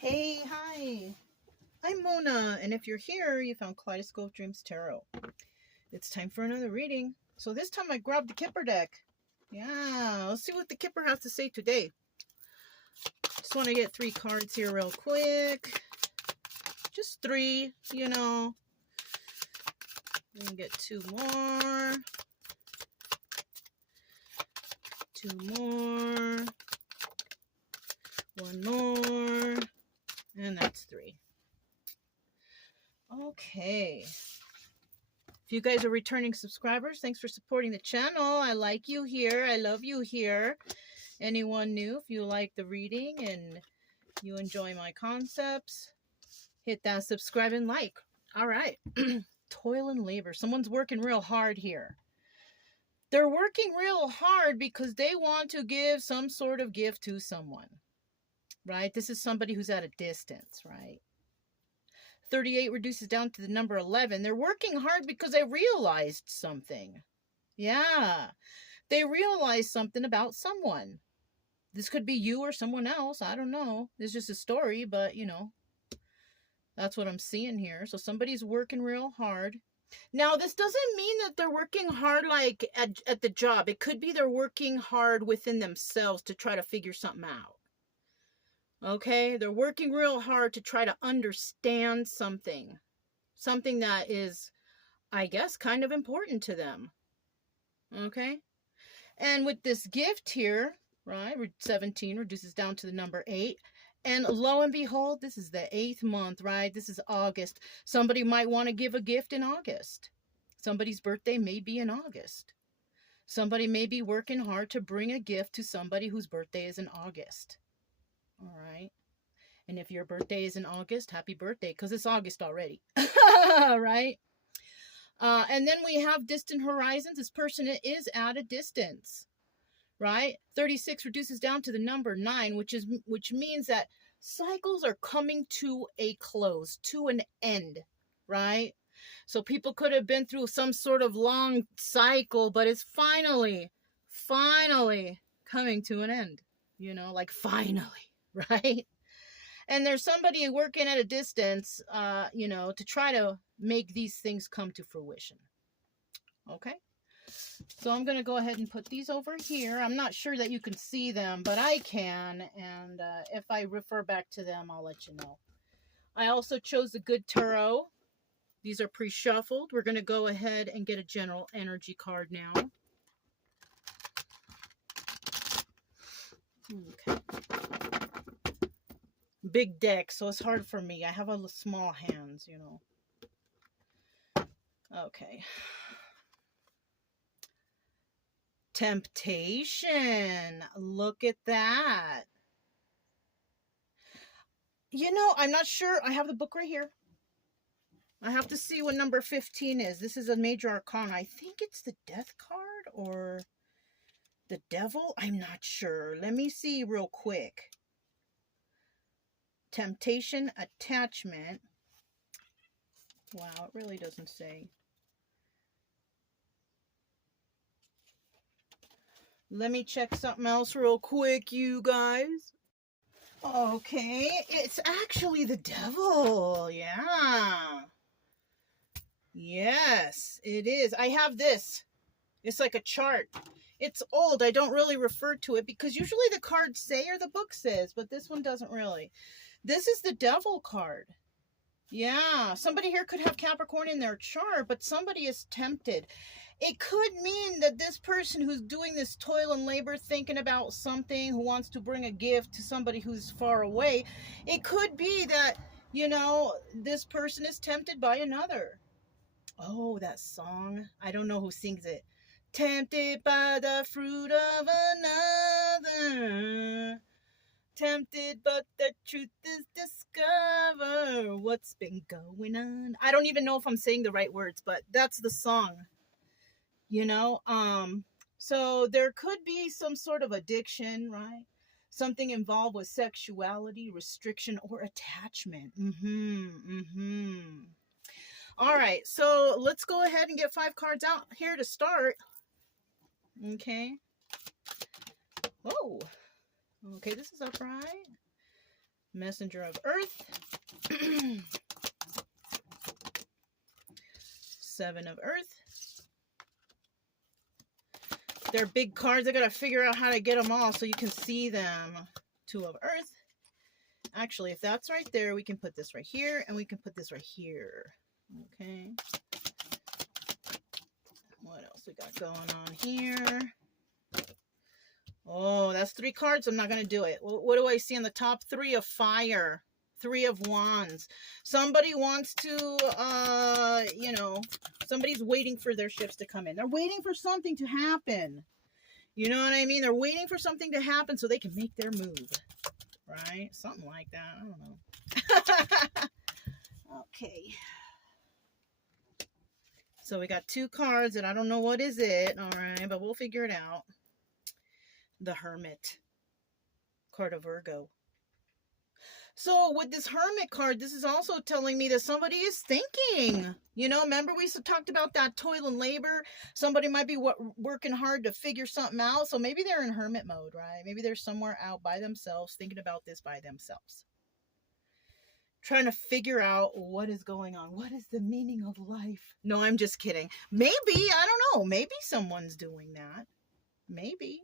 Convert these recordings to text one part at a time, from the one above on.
Hey, hi. I'm Mona, and if you're here, you found Kaleidoscope Dreams Tarot. It's time for another reading. So this time I grabbed the Kipper deck. Yeah, let's see what the Kipper has to say today. Just want to get 3 cards here real quick. Just 3, you know. We can get 2 more. 2 more. 1 more. And that's 3. Okay. If you guys are returning subscribers, thanks for supporting the channel. I like you here. I love you here. Anyone new, if you like the reading and you enjoy my concepts, hit that subscribe and like. All right. Toil and labor. Someone's working real hard here. They're working real hard because they want to give some sort of gift to someone, right? This is somebody who's at a distance, right? 38 reduces down to the number 11. They're working hard because they realized something. Yeah. They realized something about someone. This could be you or someone else. I don't know. It's just a story, but, you know, that's what I'm seeing here. So somebody's working real hard. Now, this doesn't mean that they're working hard like at the job. It could be they're working hard within themselves to try to figure something out. Okay? They're working real hard to try to understand something. Something that is, I guess, kind of important to them. Okay? And with this gift here, right, 17 reduces down to the number 8. And lo and behold, this is the 8th month, right? This is August. Somebody might want to give a gift in August. Somebody's birthday may be in August. Somebody may be working hard to bring a gift to somebody whose birthday is in August. All right. And if your birthday is in August, happy birthday, because it's August already. Right? And then we have distant horizons. This person is at a distance, right? 36 reduces down to the number 9, which means that cycles are coming to a close, to an end, right? So people could have been through some sort of long cycle, but it's finally coming to an end, you know, like finally, right? And there's somebody working at a distance, you know, to try to make these things come to fruition. Okay? So I'm going to go ahead and put these over here. I'm not sure that you can see them, but I can. And if I refer back to them, I'll let you know. I also chose the Good Tarot. These are pre-shuffled. We're going to go ahead and get a general energy card now. Okay. Big deck, so it's hard for me. I have a small hands, you know. Okay. Temptation. Look at that. You know, I'm not sure. I have the book right here. I have to see what number 15 is. This is a major arcana. I think it's the death card or the devil. I'm not sure. Let me see real quick. Temptation, attachment. Wow, it really doesn't say. Let me check something else real quick, you guys. Okay, it's actually the devil. Yeah. Yes, it is. I have this. It's like a chart. It's old. I don't really refer to it because usually the cards say or the book says, but this one doesn't really. This is the devil card. Yeah, somebody here could have Capricorn in their chart, but somebody is tempted. It could mean that this person who's doing this toil and labor, thinking about something, who wants to bring a gift to somebody who's far away, it could be that, you know, this person is tempted by another. Oh, that song. I don't know who sings it. Tempted by the fruit of another. Tempted, but the truth is discover what's been going on. I don't even know if I'm saying the right words, but that's the song. You know, so there could be some sort of addiction, right? Something involved with sexuality, restriction, or attachment. All right, so let's go ahead and get 5 cards out here to start. Okay. Whoa. Okay, this is upright. Messenger of Earth. Seven of Earth. They're big cards. I gotta figure out how to get them all so you can see them. Two of Earth. Actually, if that's right there, we can put this right here, and we can put this right here. Okay. What else we got going on here? Oh, that's 3 cards. I'm not going to do it. What do I see in the top? 3 of Fire. 3 of Wands. Somebody wants to, you know, somebody's waiting for their ships to come in. They're waiting for something to happen. You know what I mean? They're waiting for something to happen so they can make their move. Right? Something like that. I don't know. Okay. So we got 2 cards, and I don't know what is it. All right, but we'll figure it out. The Hermit. Card of Virgo. So with this Hermit card, this is also telling me that somebody is thinking. You know, remember we talked about that toil and labor? Somebody might be working hard to figure something out. So maybe they're in hermit mode, right? Maybe they're somewhere out by themselves, thinking about this by themselves. Trying to figure out what is going on. What is the meaning of life? No, I'm just kidding. Maybe, I don't know. Maybe someone's doing that. Maybe.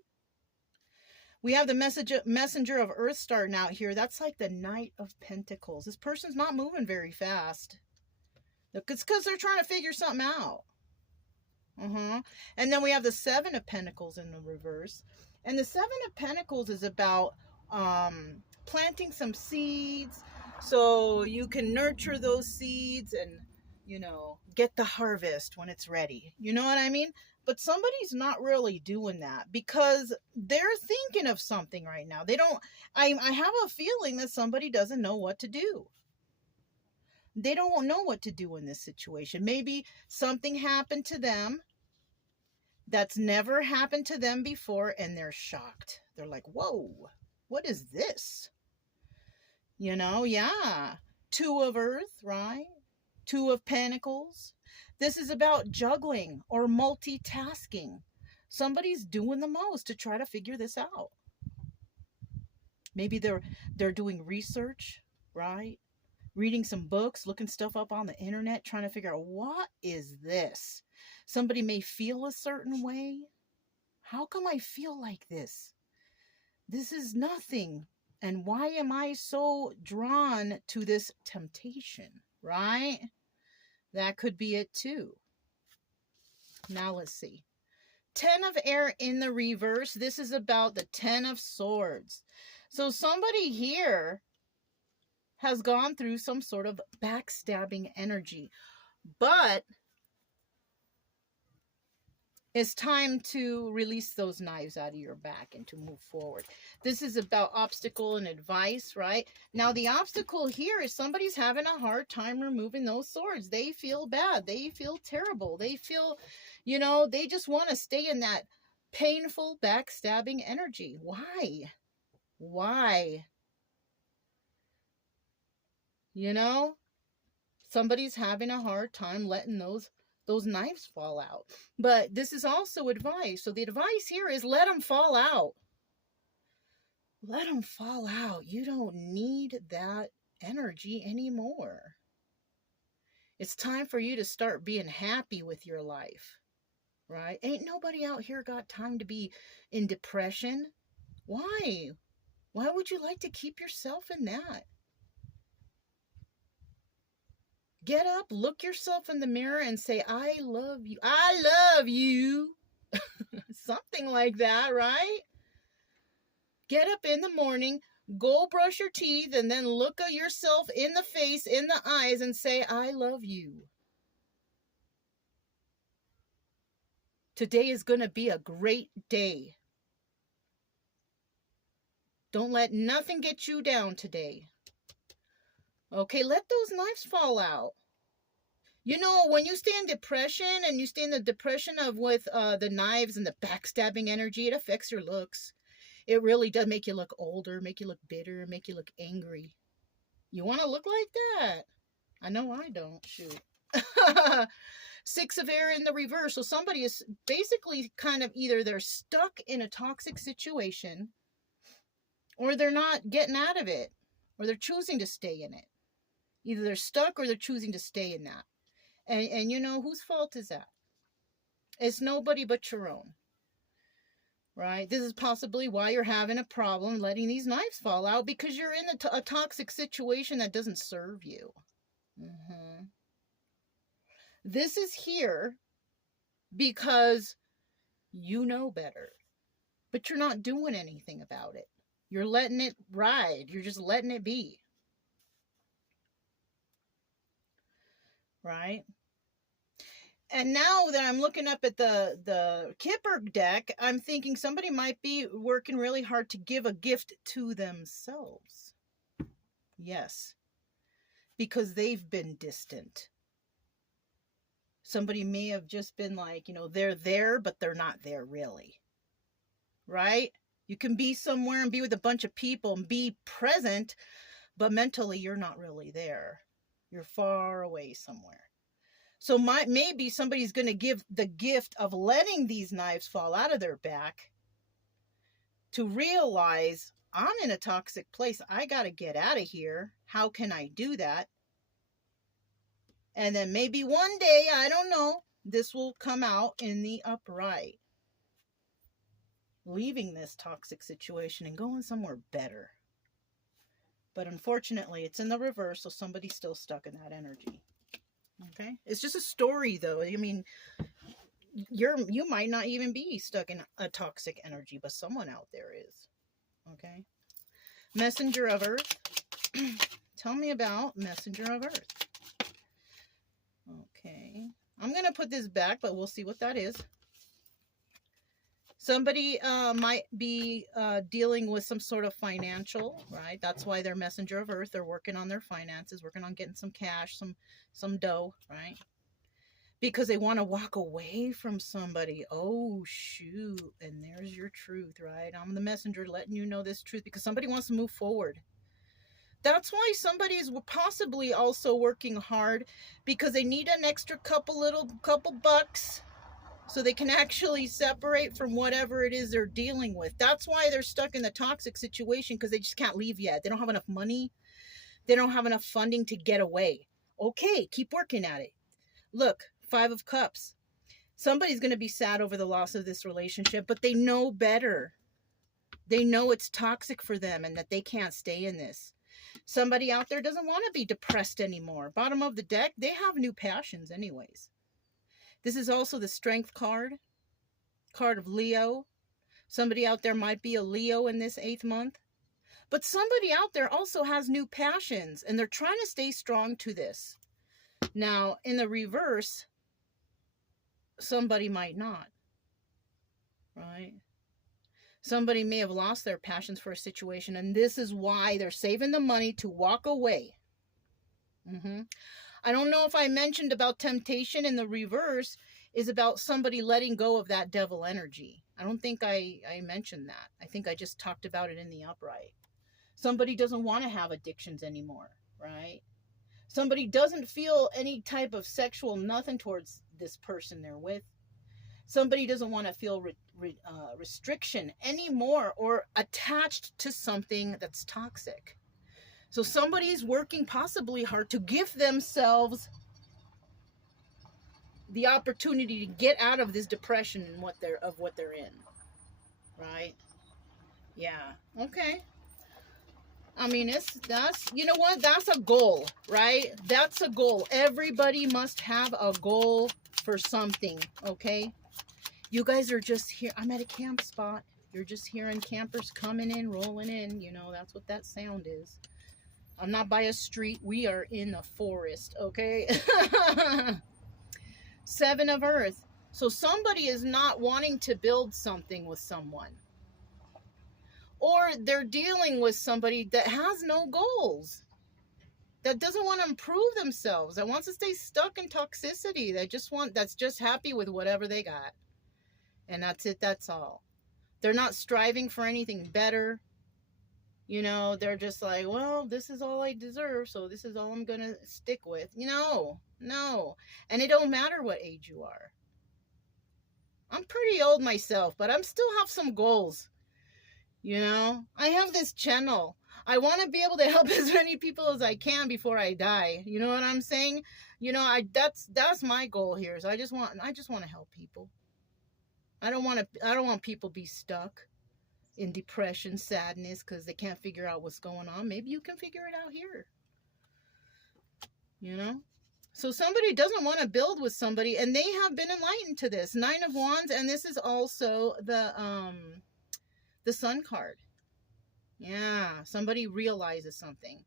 We have the messenger of Earth starting out here. That's like the Knight of Pentacles. This person's not moving very fast. It's because they're trying to figure something out. And then we have the 7 of Pentacles in the reverse. And the 7 of Pentacles is about planting some seeds so you can nurture those seeds and, you know, get the harvest when it's ready. You know what I mean? But somebody's not really doing that because they're thinking of something right now. They don't, I have a feeling that somebody doesn't know what to do. They don't know what to do in this situation. Maybe something happened to them that's never happened to them before and they're shocked. They're like, whoa, what is this? You know, yeah. 2 of Earth, right? 2 of Pentacles. This is about juggling or multitasking. Somebody's doing the most to try to figure this out. Maybe they're doing research, right? Reading some books, looking stuff up on the internet, trying to figure out what is this? Somebody may feel a certain way. How come I feel like this? This is nothing. And why am I so drawn to this temptation, right? That could be it too. Now let's see. 10 of Air in the reverse. This is about the 10 of Swords. So somebody here has gone through some sort of backstabbing energy. But it's time to release those knives out of your back and to move forward. This is about obstacle and advice, right? Now, the obstacle here is somebody's having a hard time removing those swords. They feel bad. They feel terrible. They feel, you know, they just want to stay in that painful backstabbing energy. Why? Why? You know, somebody's having a hard time letting those knives fall out. But this is also advice. So the advice here is let them fall out. Let them fall out. You don't need that energy anymore. It's time for you to start being happy with your life, right? Ain't nobody out here got time to be in depression. Why? Why would you like to keep yourself in that? Get up, look yourself in the mirror and say, I love you. I love you. Something like that, right? Get up in the morning, go brush your teeth, and then look at yourself in the face, in the eyes, and say, I love you. Today is going to be a great day. Don't let nothing get you down today. Okay, let those knives fall out. You know, when you stay in depression and you stay in the depression of with the knives and the backstabbing energy, it affects your looks. It really does make you look older, make you look bitter, make you look angry. You want to look like that? I know I don't. Shoot. 6 of Air in the reverse. So somebody is basically kind of either they're stuck in a toxic situation or they're not getting out of it. or they're choosing to stay in it. Either they're stuck or they're choosing to stay in that. And you know, whose fault is that? It's nobody but your own. Right? This is possibly why you're having a problem letting these knives fall out, because you're in a toxic situation that doesn't serve you. This is here because you know better, but you're not doing anything about it. You're letting it ride. You're just letting it be. Right? And now that I'm looking up at the Kipper deck, I'm thinking somebody might be working really hard to give a gift to themselves. Yes. Because they've been distant. Somebody may have just been like, you know, they're there, but they're not there really. Right? You can be somewhere and be with a bunch of people and be present, but mentally you're not really there. You're far away somewhere. So maybe somebody's going to give the gift of letting these knives fall out of their back to realize, I'm in a toxic place. I got to get out of here. How can I do that? And then maybe one day, I don't know, this will come out in the upright. Leaving this toxic situation and going somewhere better. But unfortunately, it's in the reverse, so somebody's still stuck in that energy. Okay, it's just a story, though. I mean, you might not even be stuck in a toxic energy, but someone out there is. Okay, Messenger of Earth. Tell me about Messenger of Earth. Okay, I'm gonna put this back, but we'll see what that is. Somebody might be dealing with some sort of financial, right? That's why they're Messenger of Earth. They're working on their finances, working on getting some cash, some dough, right? Because they want to walk away from somebody. Oh, shoot. And there's your truth, right? I'm the messenger letting you know this truth because somebody wants to move forward. That's why somebody is possibly also working hard because they need an extra couple bucks so they can actually separate from whatever it is they're dealing with. That's why they're stuck in the toxic situation, because they just can't leave yet. They don't have enough money. They don't have enough funding to get away. Okay, keep working at it. Look, 5 of Cups. Somebody's going to be sad over the loss of this relationship, but they know better. They know it's toxic for them and that they can't stay in this. Somebody out there doesn't want to be depressed anymore. Bottom of the deck, they have new passions anyways. This is also the Strength card of Leo. Somebody out there might be a Leo in this 8th month. But somebody out there also has new passions, and they're trying to stay strong to this. Now, in the reverse, somebody might not, right? Somebody may have lost their passions for a situation, and this is why they're saving the money to walk away. I don't know if I mentioned about temptation in the reverse is about somebody letting go of that devil energy. I don't think I mentioned that. I think I just talked about it in the upright. Somebody doesn't want to have addictions anymore, right? Somebody doesn't feel any type of sexual nothing towards this person they're with. Somebody doesn't want to feel restriction anymore or attached to something that's toxic. So somebody's working possibly hard to give themselves the opportunity to get out of this depression and what they're in, right? Yeah. Okay. I mean, that's you know what? That's a goal, right? That's a goal. Everybody must have a goal for something. Okay. You guys are just here. I'm at a camp spot. You're just hearing campers coming in, rolling in. You know, that's what that sound is. I'm not by a street. We are in the forest, okay? 7 of Earth. So somebody is not wanting to build something with someone. Or they're dealing with somebody that has no goals. That doesn't want to improve themselves. That wants to stay stuck in toxicity. That's just happy with whatever they got. And that's it, that's all. They're not striving for anything better. You know, they're just like, well, this is all I deserve, so this is all I'm going to stick with. No. And it don't matter what age you are. I'm pretty old myself, but I still have some goals. You know, I have this channel. I want to be able to help as many people as I can before I die. You know what I'm saying? You know, that's my goal here. So I just want to help people. I don't want people to be stuck in depression, sadness, because they can't figure out what's going on. Maybe you can figure it out here. You know? So somebody doesn't want to build with somebody, and they have been enlightened to this. 9 of Wands, and this is also the Sun card. Yeah, somebody realizes something.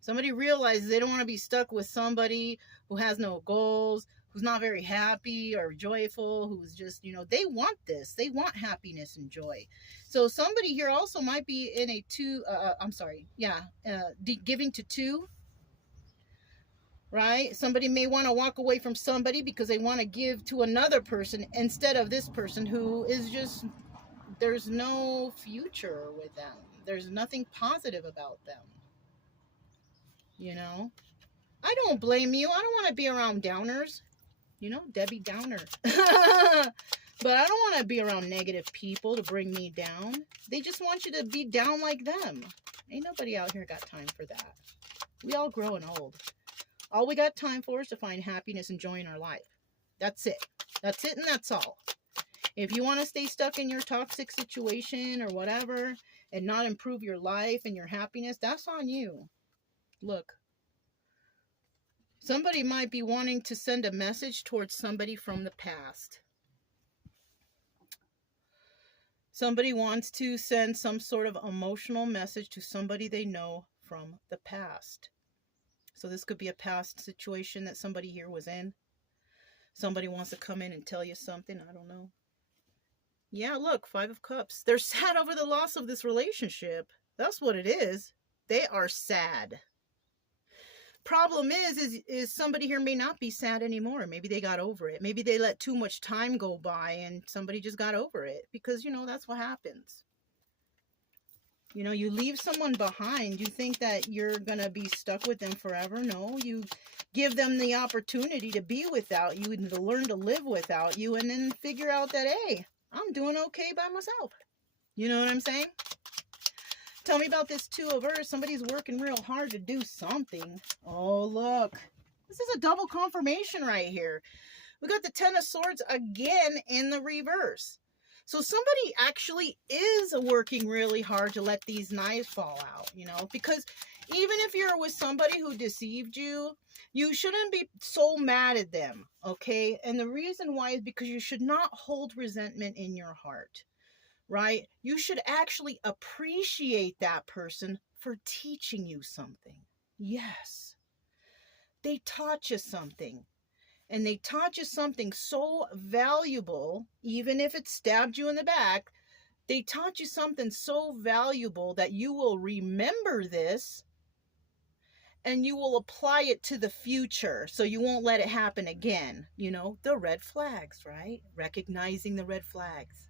Somebody realizes they don't want to be stuck with somebody who has no goals, who's not very happy or joyful, who's just, you know, they want this. They want happiness and joy. So somebody here also might be in a giving to 2, right? Somebody may want to walk away from somebody because they want to give to another person instead of this person who is just, there's no future with them. There's nothing positive about them. You know, I don't blame you. I don't want to be around downers. You know, Debbie Downer. But I don't want to be around negative people to bring me down. They just want you to be down like them. Ain't nobody out here got time for that. We all growing old. All we got time for is to find happiness and joy in our life. That's it. That's it and that's all. If you want to stay stuck in your toxic situation or whatever and not improve your life and your happiness, that's on you. Look, somebody might be wanting to send a message towards somebody from the past. Somebody wants to send some sort of emotional message to somebody they know from the past. So this could be a past situation that somebody here was in. Somebody wants to come in and tell you something. I don't know. Yeah, look, 5 of Cups. They're sad over the loss of this relationship. That's what it is. They are sad. Problem is somebody here may not be sad anymore. Maybe they got over it. Maybe they let too much time go by and somebody just got over it. Because, you know, that's what happens. You know, you leave someone behind. You think that you're going to be stuck with them forever. No, you give them the opportunity to be without you and to learn to live without you and then figure out that, hey, I'm doing okay by myself. You know what I'm saying? Tell me about this 2 of Earth. Somebody's working real hard to do something. Oh, look. This is a double confirmation right here. We got the 10 of Swords again in the reverse. So somebody actually is working really hard to let these knives fall out, you know, because even if you're with somebody who deceived you, you shouldn't be so mad at them, okay? And the reason why is because you should not hold resentment in your heart, right? You should actually appreciate that person for teaching you something. Yes, they taught you something. And they taught you something so valuable, even if it stabbed you in the back, they taught you something so valuable that you will remember this and you will apply it to the future so you won't let it happen again. You know, the red flags, right? Recognizing the red flags.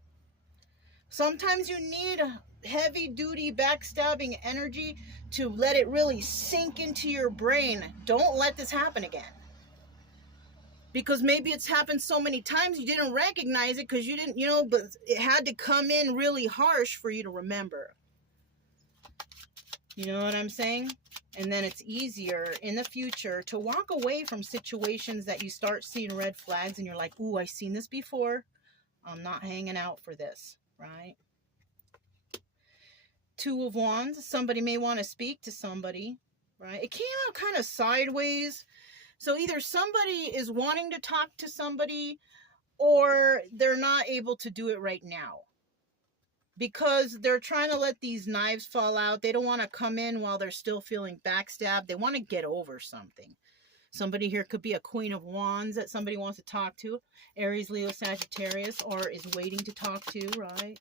Sometimes you need heavy-duty backstabbing energy to let it really sink into your brain. Don't let this happen again. Because maybe it's happened so many times you didn't recognize it because you didn't, you know, but it had to come in really harsh for you to remember. You know what I'm saying? And then it's easier in the future to walk away from situations that you start seeing red flags and you're like, ooh, I've seen this before. I'm not hanging out for this, right? 2 of Wands. Somebody may want to speak to somebody, right? It came out kind of sideways. So either somebody is wanting to talk to somebody or they're not able to do it right now. Because they're trying to let these knives fall out. They don't want to come in while they're still feeling backstabbed. They want to get over something. Somebody here could be a Queen of Wands that somebody wants to talk to. Aries, Leo, Sagittarius, or is waiting to talk to, right?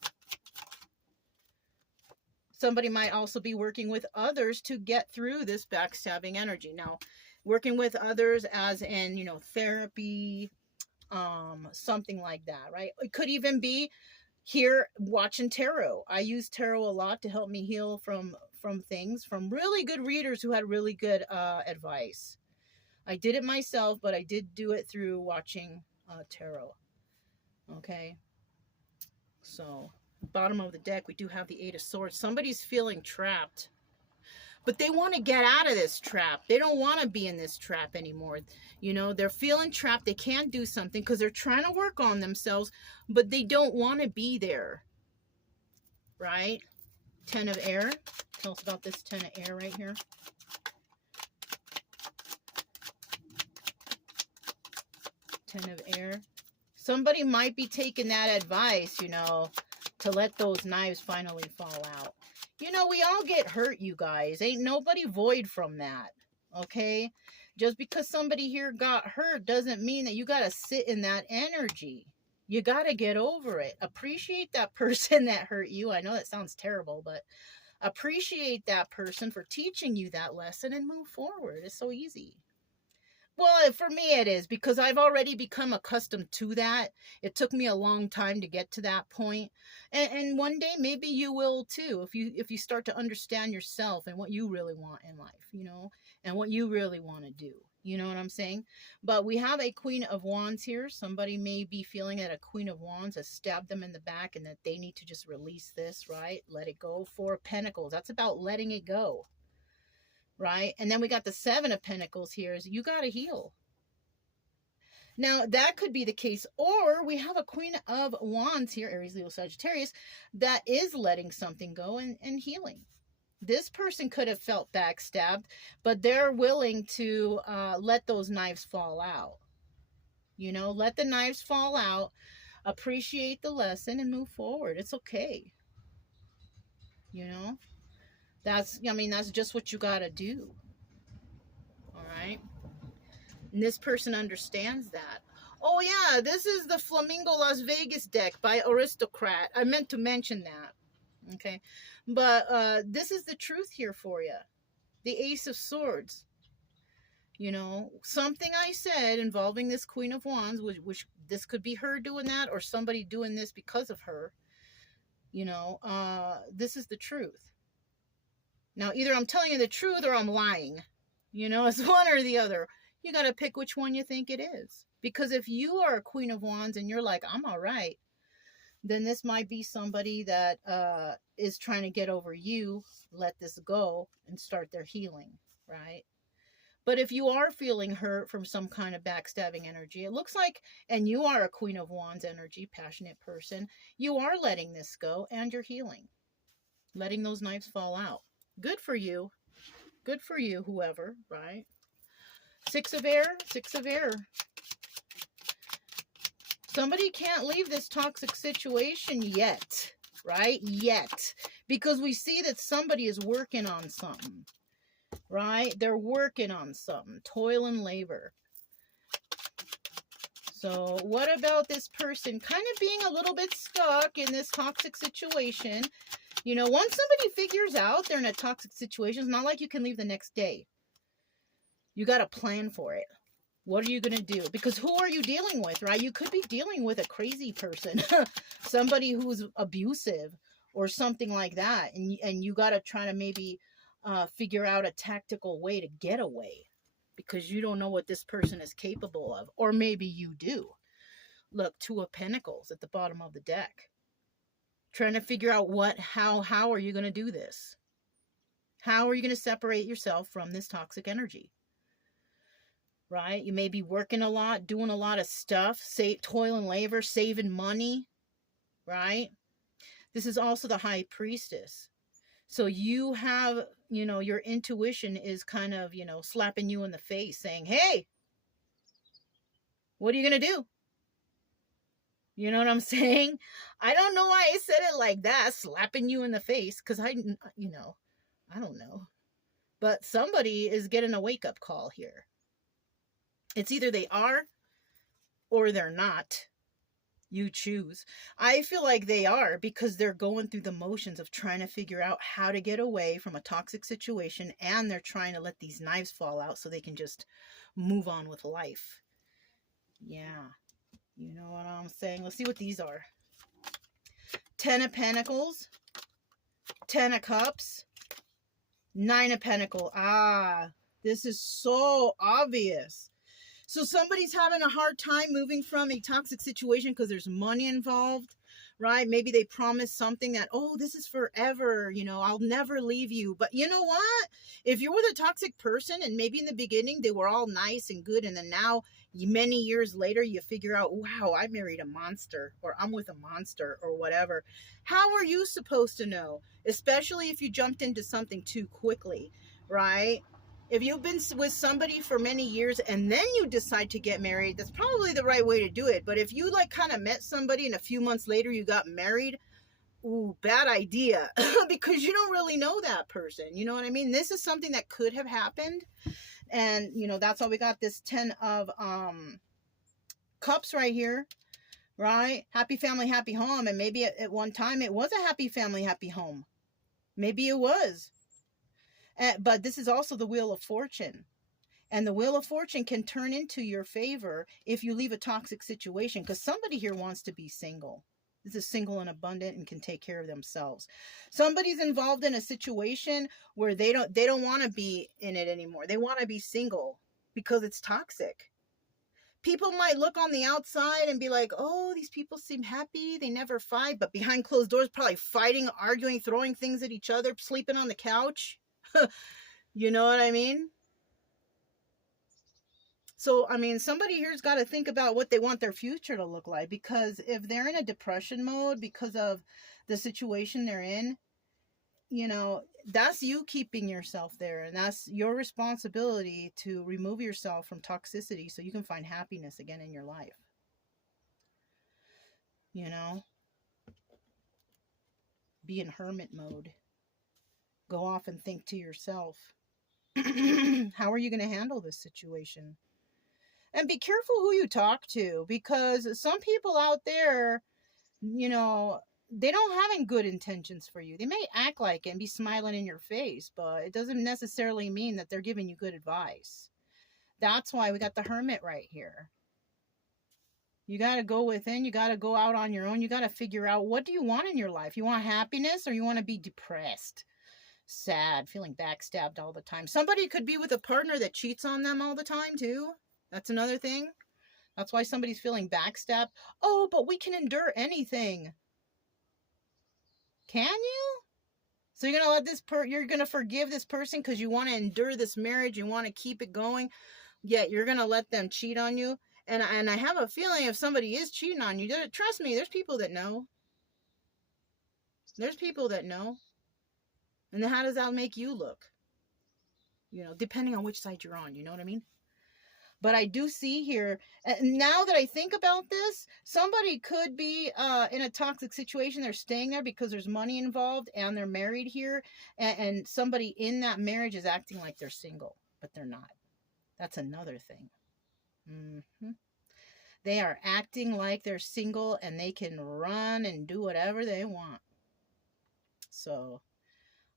Somebody might also be working with others to get through this backstabbing energy. Now, working with others as in, you know, therapy, something like that, right? It could even be here watching tarot. I use tarot a lot to help me heal from things, from really good readers who had really good advice. I did it myself, but I did do it through watching tarot. Okay. So, bottom of the deck, we do have the 8 of Swords. Somebody's feeling trapped. but they want to get out of this trap. They don't want to be in this trap anymore. You know, they're feeling trapped. They can't do something because they're trying to work on themselves, but they don't want to be there, right? 10 of air. Tell us about this 10 of air right here. Ten of air. Somebody might be taking that advice, you know, to let those knives finally fall out. You know, we all get hurt, you guys. Ain't nobody void from that, okay? Just because somebody here got hurt doesn't mean that you got to sit in that energy. You got to get over it. Appreciate that person that hurt you. I know that sounds terrible, but appreciate that person for teaching you that lesson and move forward. It's so easy. Well, for me it is, because I've already become accustomed to that. It took me a long time to get to that point. And one day maybe you will too, if you start to understand yourself and what you really want in life, you know, and what you really want to do. You know what I'm saying? But we have a Queen of Wands here. Somebody may be feeling that a Queen of Wands has stabbed them in the back and that they need to just release this, right? Let it go. 4 of Pentacles. That's about letting it go. Right? And then we got the 7 of Pentacles here. Is you got to heal. Now, that could be the case. Or we have a Queen of Wands here, Aries, Leo, Sagittarius, that is letting something go and healing. This person could have felt backstabbed, but they're willing to let those knives fall out. You know, let the knives fall out, appreciate the lesson, and move forward. It's okay. You know? That's just what you got to do. All right. And this person understands that. Oh, yeah. This is the Flamingo Las Vegas deck by Aristocrat. I meant to mention that. Okay. But this is the truth here for you. The Ace of Swords. You know, something I said involving this Queen of Wands, which this could be her doing that or somebody doing this because of her. You know, this is the truth. Now, either I'm telling you the truth or I'm lying. You know, it's one or the other. You got to pick which one you think it is. Because if you are a Queen of Wands and you're like, I'm all right, then this might be somebody that is trying to get over you, let this go, and start their healing, right? But if you are feeling hurt from some kind of backstabbing energy, it looks like, and you are a Queen of Wands energy, passionate person, you are letting this go and you're healing. Letting those knives fall out. Good for you. Good for you, whoever, right? 6 of air, 6 of air. Somebody can't leave this toxic situation yet, right? Yet. Because we see that somebody is working on something, right? They're working on something. Toil and labor. So what about this person kind of being a little bit stuck in this toxic situation? You know, once somebody figures out they're in a toxic situation, it's not like you can leave the next day. You got to plan for it. What are you going to do? Because who are you dealing with, right? You could be dealing with a crazy person, somebody who's abusive or something like that. And you got to try to maybe figure out a tactical way to get away because you don't know what this person is capable of. Or maybe you do. Look, 2 of Pentacles at the bottom of the deck. Trying to figure out how are you going to do this? How are you going to separate yourself from this toxic energy? Right? You may be working a lot, doing a lot of stuff, toil and labor, saving money, right? This is also the High Priestess. So you have, you know, your intuition is kind of, you know, slapping you in the face saying, hey, what are you going to do? You know what I'm saying? I don't know why I said it like that, slapping you in the face, because I don't know. But somebody is getting a wake-up call here. It's either they are or they're not. You choose. I feel like they are because they're going through the motions of trying to figure out how to get away from a toxic situation, and they're trying to let these knives fall out so they can just move on with life. Yeah. You know what I'm saying? Let's see what these are. 10 of Pentacles, 10 of Cups, 9 of Pentacles. Ah, this is so obvious. So somebody's having a hard time moving from a toxic situation because there's money involved, right? Maybe they promise something that, oh, this is forever, you know, I'll never leave you. But you know what? If you're with a toxic person and maybe in the beginning they were all nice and good, and then now many years later you figure out, wow, I married a monster, or I'm with a monster, or whatever. How are you supposed to know? Especially if you jumped into something too quickly, right? If you've been with somebody for many years and then you decide to get married, that's probably the right way to do it. But if you like kind of met somebody and a few months later you got married, ooh, bad idea. Because you don't really know that person. You know what I mean? This is something that could have happened. And, you know, that's why we got this 10 of cups right here, right? Happy family, happy home. And maybe at one time it was a happy family, happy home. Maybe it was. But this is also the Wheel of Fortune. And the Wheel of Fortune can turn into your favor if you leave a toxic situation, because somebody here wants to be single. This is single and abundant and can take care of themselves. Somebody's involved in a situation where they don't want to be in it anymore. They want to be single because it's toxic. People might look on the outside and be like, oh, these people seem happy. They never fight. But behind closed doors, probably fighting, arguing, throwing things at each other, sleeping on the couch. You know what I mean? So, I mean, somebody here's got to think about what they want their future to look like, because if they're in a depression mode because of the situation they're in, you know, that's you keeping yourself there, and that's your responsibility to remove yourself from toxicity so you can find happiness again in your life. You know, be in hermit mode. Go off and think to yourself, how are you going to handle this situation? And be careful who you talk to, because some people out there, you know, they don't have any good intentions for you. They may act like it and be smiling in your face, but it doesn't necessarily mean that they're giving you good advice. That's why we got the Hermit right here. You got to go within. You got to go out on your own. You got to figure out, what do you want in your life? You want happiness, or you want to be depressed, sad, feeling backstabbed all the time? Somebody could be with a partner that cheats on them all the time too. That's another thing. That's why somebody's feeling backstabbed. Oh, but we can endure anything. Can you? So you're going to let you're going to forgive this person because you want to endure this marriage, you want to keep it going, yet you're going to let them cheat on you? And I have a feeling if somebody is cheating on you, trust me, there's people that know. There's people that know. And then how does that make you look? You know, depending on which side you're on, you know what I mean? But I do see here, now that I think about this, somebody could be in a toxic situation. They're staying there because there's money involved and they're married here. And somebody in that marriage is acting like they're single, but they're not. That's another thing. They are acting like they're single and they can run and do whatever they want. So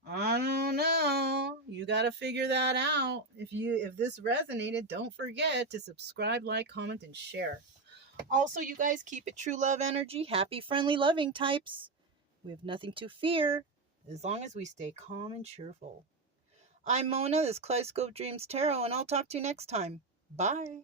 I don't know. You got to figure that out. If this resonated, don't forget to subscribe, like, comment, and share. Also, you guys, keep it true love energy. Happy, friendly, loving types. We have nothing to fear as long as we stay calm and cheerful. I'm Mona. This is Kaleidoscope Dreams Tarot, and I'll talk to you next time. Bye.